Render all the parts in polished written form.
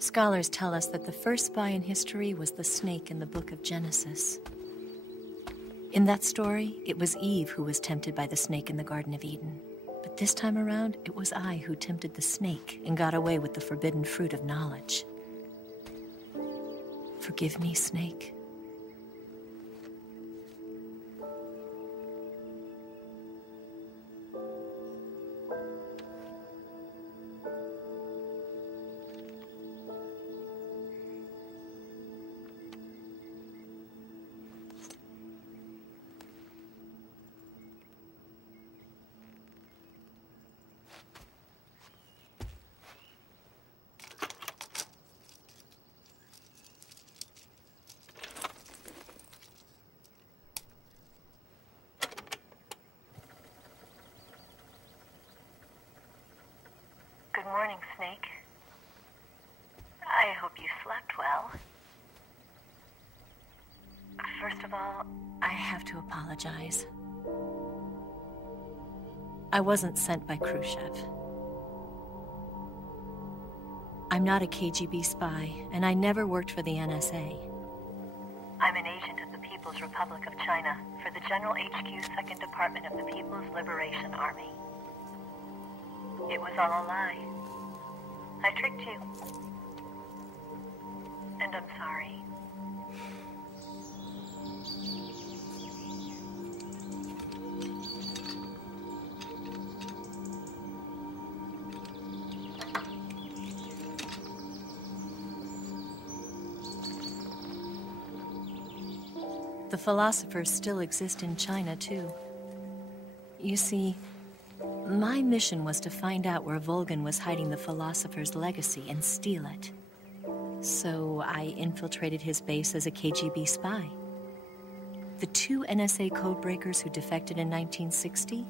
Scholars tell us that the first spy in history was the snake in the book of Genesis. In that story, it was Eve who was tempted by the snake in the Garden of Eden. But this time around, it was I who tempted the snake and got away with the forbidden fruit of knowledge. Forgive me, snake. Good morning, Snake. I hope you slept well. First of all, I have to apologize. I wasn't sent by Khrushchev. I'm not a KGB spy, and I never worked for the NSA. I'm an agent of the People's Republic of China for the General HQ 2nd Department of the People's Liberation Army. It was all a lie. I tricked you. And I'm sorry. The philosophers still exist in China, too. You see, my mission was to find out where Volgin was hiding the philosopher's legacy and steal it. So I infiltrated his base as a KGB spy. The 2 NSA codebreakers who defected in 1960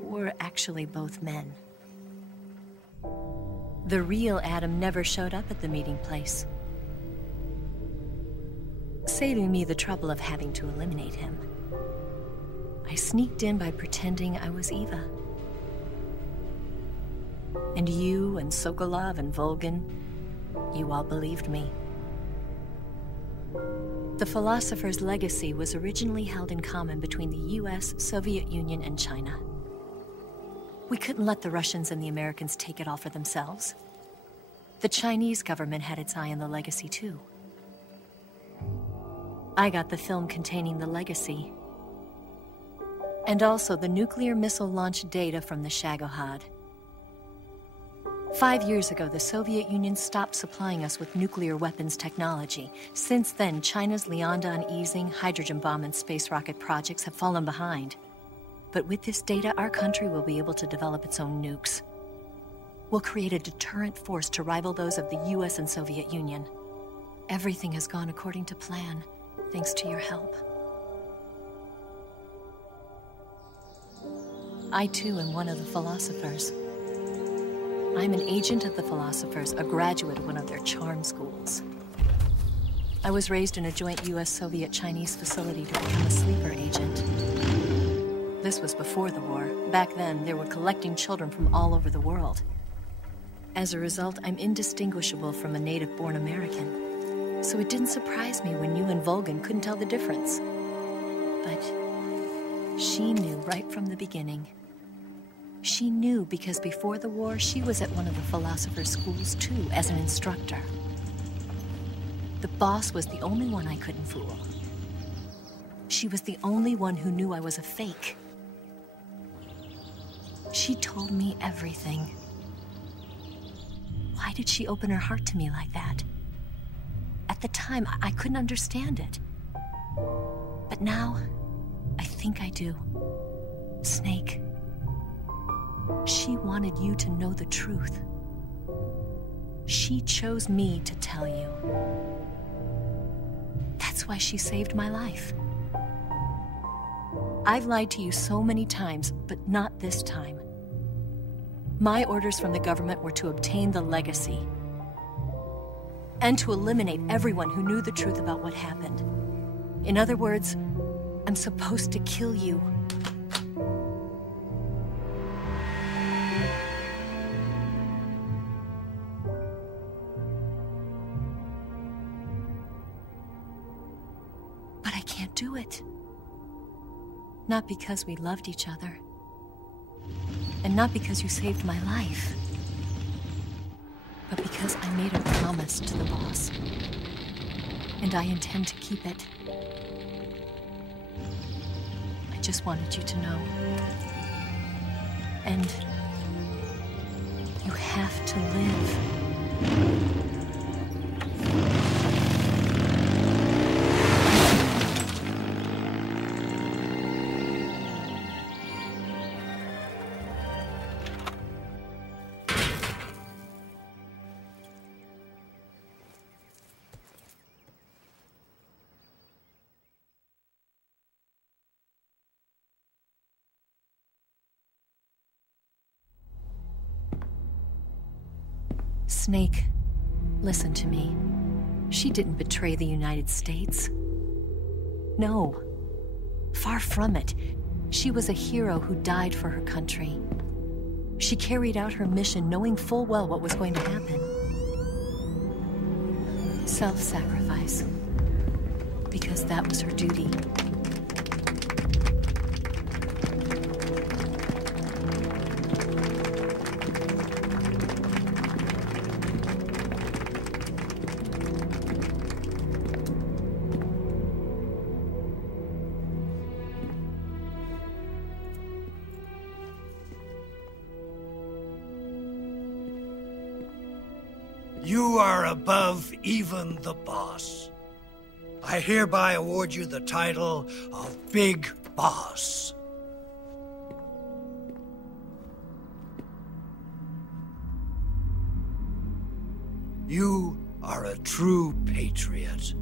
were actually both men. The real Adam never showed up at the meeting place, saving me the trouble of having to eliminate him. I sneaked in by pretending I was Eva. And you and Sokolov and Volgin, you all believed me. The philosopher's legacy was originally held in common between the US, Soviet Union, and China. We couldn't let the Russians and the Americans take it all for themselves. The Chinese government had its eye on the legacy, too. I got the film containing the legacy, and also the nuclear missile launch data from the Shagohod. 5 years ago, the Soviet Union stopped supplying us with nuclear weapons technology. Since then, China's Liaodong easing, hydrogen bomb, and space rocket projects have fallen behind. But with this data, our country will be able to develop its own nukes. We'll create a deterrent force to rival those of the US and Soviet Union. Everything has gone according to plan, thanks to your help. I, too, am one of the philosophers. I'm an agent of the philosophers, a graduate of one of their charm schools. I was raised in a joint US-Soviet-Chinese facility to become a sleeper agent. This was before the war. Back then, they were collecting children from all over the world. As a result, I'm indistinguishable from a native-born American. So it didn't surprise me when you and Volgin couldn't tell the difference. But she knew right from the beginning. She knew because before the war, she was at one of the philosopher's schools too, as an instructor. The boss was the only one I couldn't fool. She was the only one who knew I was a fake. She told me everything. Why did she open her heart to me like that? At the time, I couldn't understand it. But now, I think I do. Snake. She wanted you to know the truth. She chose me to tell you. That's why she saved my life. I've lied to you so many times, but not this time. My orders from the government were to obtain the legacy and to eliminate everyone who knew the truth about what happened. In other words, I'm supposed to kill you. can't do it. Not because we loved each other. And not because you saved my life. But because I made a promise to the boss. And I intend to keep it. I just wanted you to know. And you have to live. Snake, listen to me. She didn't betray the United States. No. Far from it. She was a hero who died for her country. She carried out her mission knowing full well what was going to happen. Self-sacrifice. Because that was her duty. You are above even the boss. I hereby award you the title of Big Boss. You are a true patriot.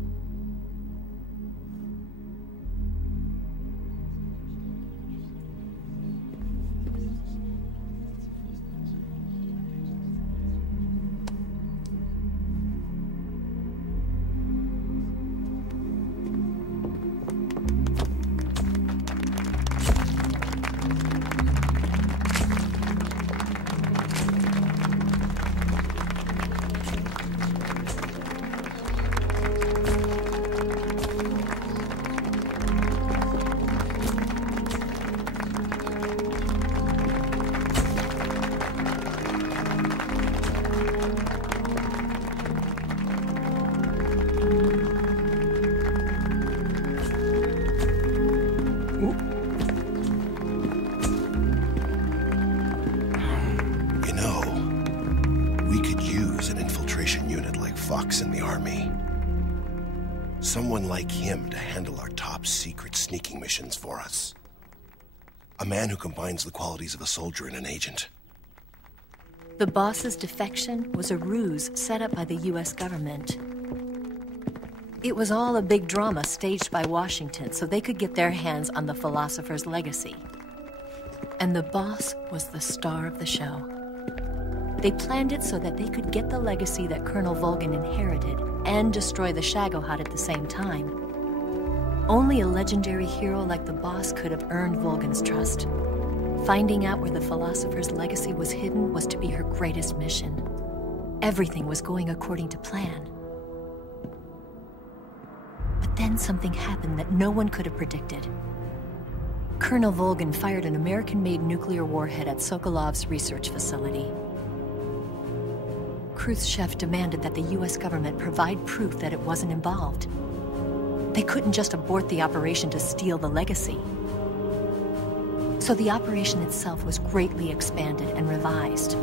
In the army. Someone like him to handle our top secret sneaking missions for us. A man who combines the qualities of a soldier and an agent. The boss's defection was a ruse set up by the US government. It was all a big drama staged by Washington so they could get their hands on the philosopher's legacy. And the boss was the star of the show. They planned it so that they could get the legacy that Colonel Volgin inherited and destroy the Shagohod at the same time. Only a legendary hero like the boss could have earned Volgin's trust. Finding out where the philosopher's legacy was hidden was to be her greatest mission. Everything was going according to plan. But then something happened that no one could have predicted. Colonel Volgin fired an American-made nuclear warhead at Sokolov's research facility. Khrushchev demanded that the US government provide proof that it wasn't involved. They couldn't just abort the operation to steal the legacy. So the operation itself was greatly expanded and revised.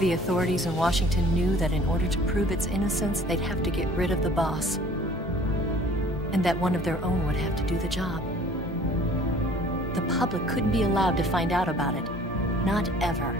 The authorities in Washington knew that in order to prove its innocence, they'd have to get rid of the boss. And that one of their own would have to do the job. The public couldn't be allowed to find out about it. Not ever.